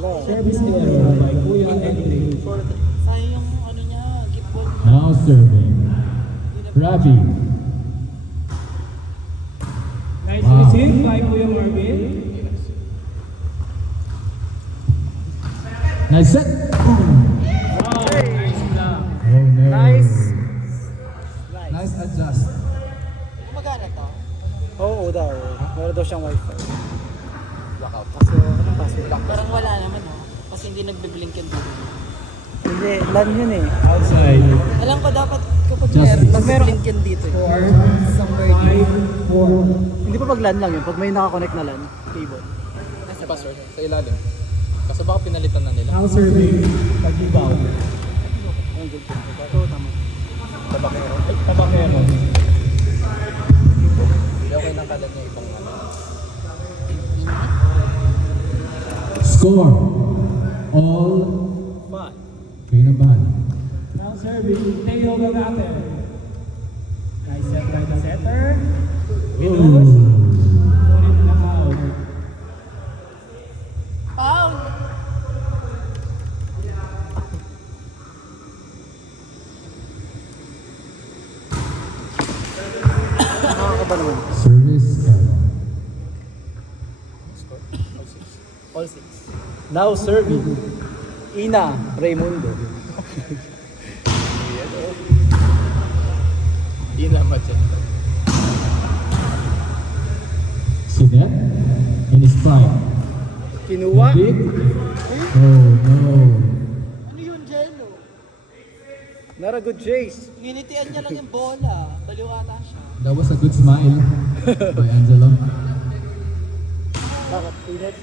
Service error by Kuya Henry. Sayang yung ano niya, gift ball. Now serving. Ravi. Nice Wow. receive by Kuya Marvin. Nice set. Wow, nice block. Oh no. Nice. Nice adjust. Gumagana to? Oo daw. Meron daw siyang wifi. Blackout. Kaso, anong password? Parang wala naman oh. Kasi hindi nagbe-blink yung dulo. Hindi, LAN yun eh. Outside. Alam ko dapat kapag Justice. pag blink yan dito. 4, Somewhere dito. 5, 4. Hindi pa pag LAN lang yun. Pag may nakakonect na LAN, cable. Nasa Password sa ilalim. Kasi baka pinalitan na nila. Now serving. Pag-ibaw. Ayun, good. Ito, tama. Tabakero. Tabakero. Hindi okay nang kalan niya ibang ano. Score. All. 5. Kinabahan. Now serving. Teo Gagate. Nice set by the setter. Ooh. Ulit na out. Foul! Nakakaba naman. Service error. All 6. Now serving. Ina Raimundo. Hindi naman dyan. Sinet. In his prime. Kinuha. Big. Oh no. Ano yun, Jello? Not a good chase. Nginitian niya lang yung bola. Baliw ata siya. That was a good smile by Angelo. Bakit? Init?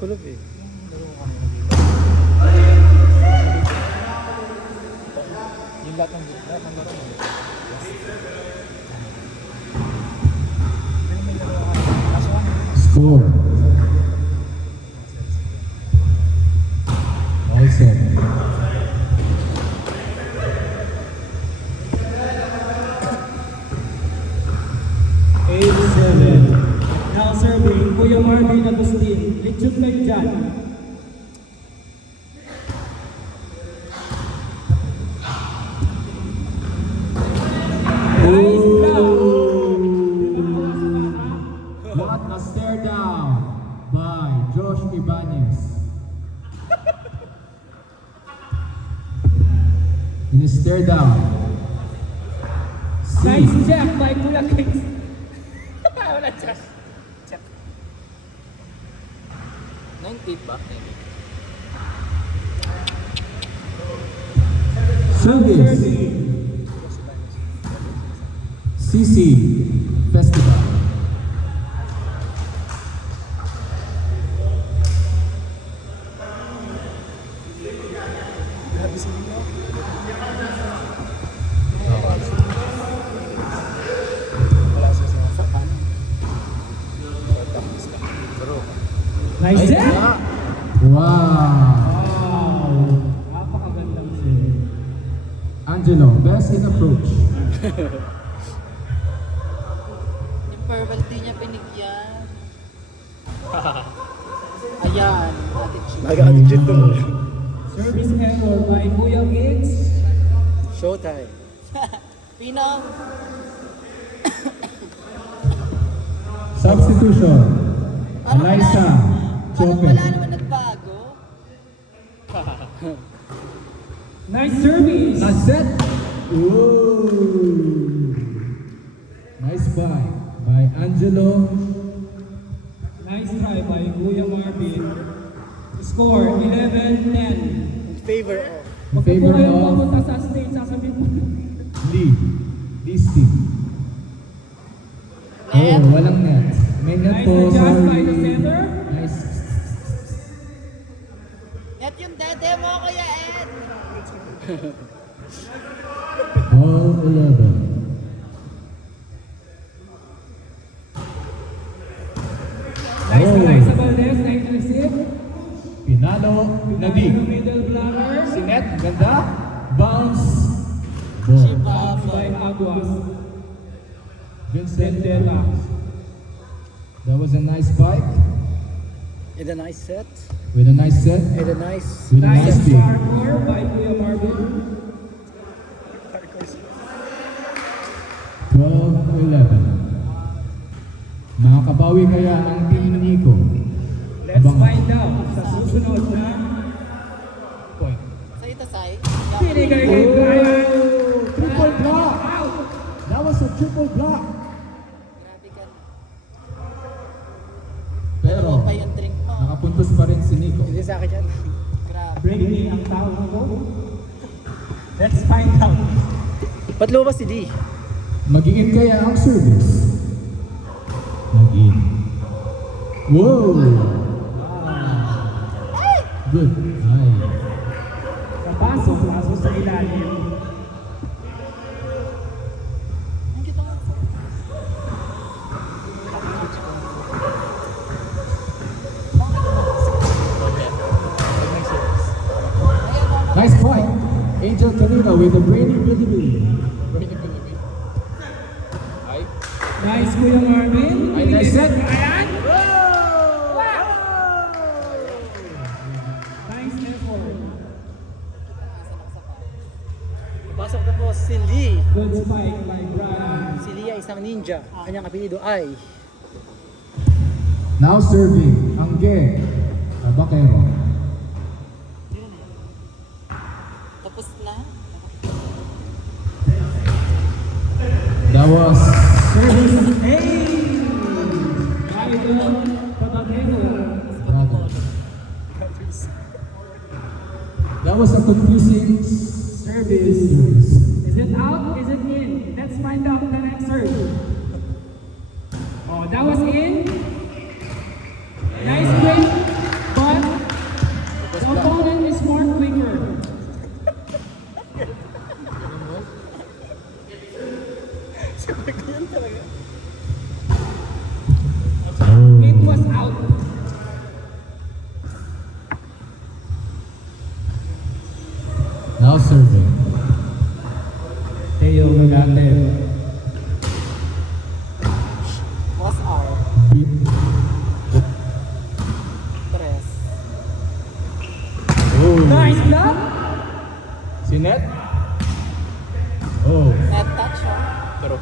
Kulog eh. Yung lahat ng laro mo. Score. All set. Eight, 7. Now serving. Kuya Marvin Agustin. Lechon kayo dyan. Nice block. What a stare down by Josh Ibanez. In a stare down. Nice check by Kuya Kings. Wala check. 98 ba? 98. Service. CC Festival. Nice check. Wow. Wow. Napakagandang save. Angelo, best in approach. Yung purple di niya pinigyan. Ayan, attitude. Nag-attitude to. Service error by Kuya Kings. Showtime. Pinang. Substitution. Eliza Parang Chope. wala naman nagbago. Nice service. Nice set. Ooh. Nice buy by Angelo. Nice try by Kuya Marvin. Score 11-10. In favor of. In favor Kung kayo of pumunta sa stage, sasabihin mo. Lee. This team. Oh, Net. walang net. May net Nice po. adjust by Sorry. the center. Nice. Net yung dede mo, Kuya Ed. All 11. Nice Oh. try sa Valdez. Nice receive. Pinalo. Nadi. Middle blocker. Sinet. Ganda. Bounce. Chip Ball. up. By Aguas. Vincent. Vendetta. That was a nice bike. And a nice set. With a nice set. And a nice. With a nice Nice dig. parkour by Kuya Marvin. 12-11. Makakabawi kaya ang team ni Nico? Let's Abangan. find out sa susunod na Point. Sa itasay. binigay kay Brian. Triple block! That was a triple block! Grabe ka. Pero, Pa yung drink mo. nakapuntos pa rin si Nico. Hindi sa akin yan. Grabe. Breaking ang tawag ko. Let's find out. Ba't lumabas si D? Mag-in kaya ang service? Mag-in. Wow! Good. Ay. Kapasok, pasok sa ilalim. Ang kita nga. Nice point. Angel Canino with a brainy billy. Ay. Nice Kuya Marvin. Ay, nice set. Brian. Nice effort. Pasok na po si Lee. Good spike by Brian. Si Lee ay isang ninja. Kanyang apelido ay Now serving, Angge Abakero. Tapos na. That was Service A. Idol Tabagero. that was a confusing Service. Is it out? Is it in? Let's find out the next serve. Oh, that was in. Nice break, but the opponent is more quicker. It was out. Now serving. Teo Gagate. Was out. Tres. Oh, Nice block. si Net? Oh, Net touch, oh. Pero,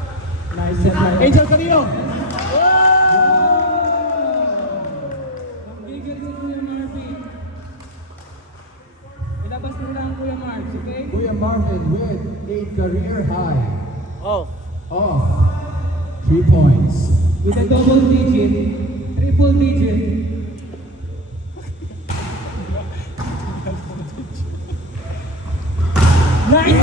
Nice set by Angel Canino. Gigil si Kuya Marvin. Ilabas mo lang Kuya Marv, okay? Kuya Marvin with a career high Oh. of 3 points. With a double digit, triple digit. Nice!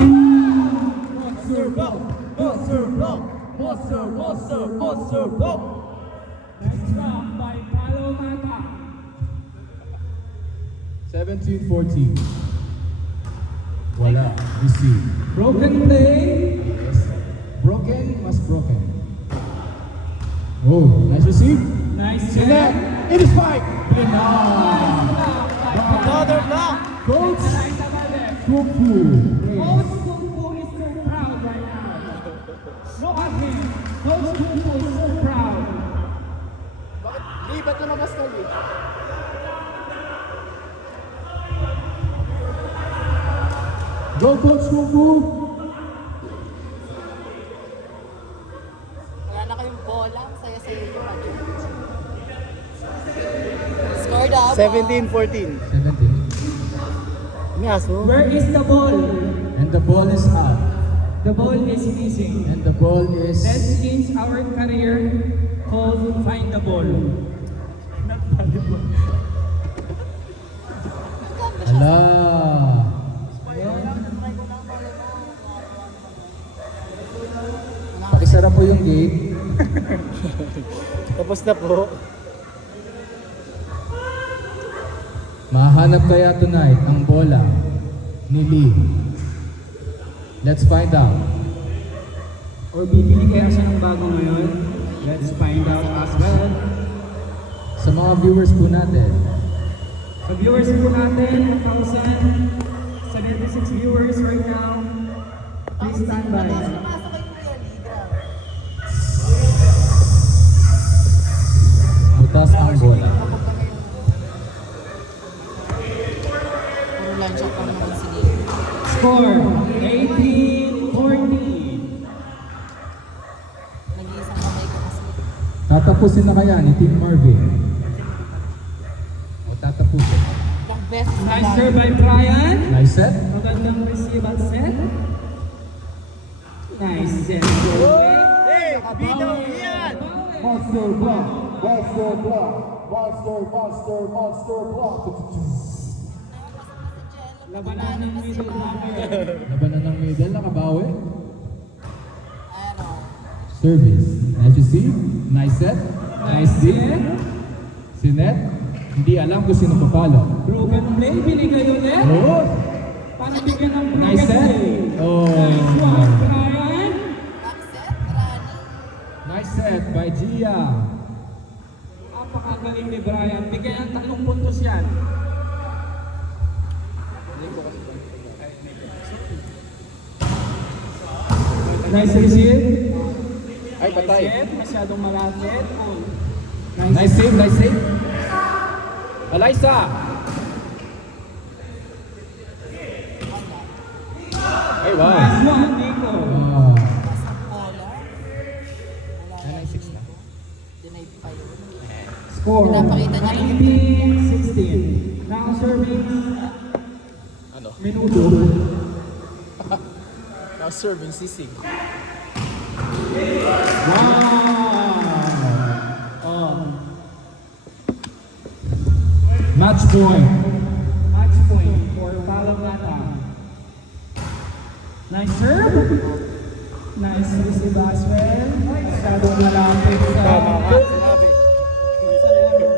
Nice block by Palo Mata. 17-14. Wala. Receive. Broken play. Yes. Broken, mas broken. Oh, nice receive. Nice Si Net. set. It is fight. Another block. Coach Nice Abadef. Kung Fu. Coach Kung Fu is so proud right now. Look at him. Coach Kung Fu is so proud. Lee, ba't lumabas ka, Lee? Go Coach Kung Fu. Wala na kayong bola. Ang saya-saya yung match. Score daw. 17-14. 17. May aso. Where is the ball? And the ball is out. The ball is missing. And the ball is... Let's change our career called Find the Ball. Ala. Pakisara po yung gate. Tapos na po. Mahanap kaya tonight ang bola ni Lee. Let's find out. Or bibili kaya siya ng bago ngayon? Let's find out as well. Sa mga viewers po natin, Sa viewers po natin, 1,076 viewers right now. Please stand by. Pumasok kayo Kuya Lee. Grabe. butas ang bola. Score 18-14. Nag-iisang kamay ko kasi. Tatapusin na kaya ni Team Marvin? O tatapusin? Pang best na Nice lang. serve by Brian. Nice set? Magandang receive at set. Nice set. Hey, Bito, yan! Monster block. Monster block. Monster, monster, monster block. Labanan ng middle blocker. Labanan ng middle, nakabawi. Ano? Service. Nice receive. Nice set. Nice Nice deep. set. Si Net, hindi alam kung sino papalo. Broken play. Binigay ulit. Oh! Para bigyan ng broken Nice set. play. Oh. Nice one, Brian. Accept, Rani. Nice set by Gia. Napakagaling ni Brian. Bigyan ng 3 puntos yan. Nice receive. Ay, patay. Nice set. Masyadong malapit. Oh. Nice save, nice save. Alyssa. Ay, wow. Nice one, Nico. Ah. Pasang bola. Wala. 9-6 na. Denied pa yun. Score Pinapakita niya. 19-16. Now serving Ano? minuto. Now serving sisig. Wow! Match point. Match point for Palamata. Nice serve. Nice receive as well. Masyadong malapit sa... Tama ka, sinabi. sa number.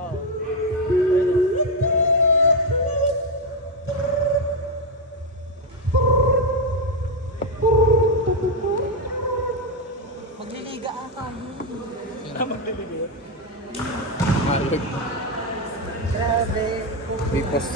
Oo. Magliliga ata. Marig. Grabe. May pas.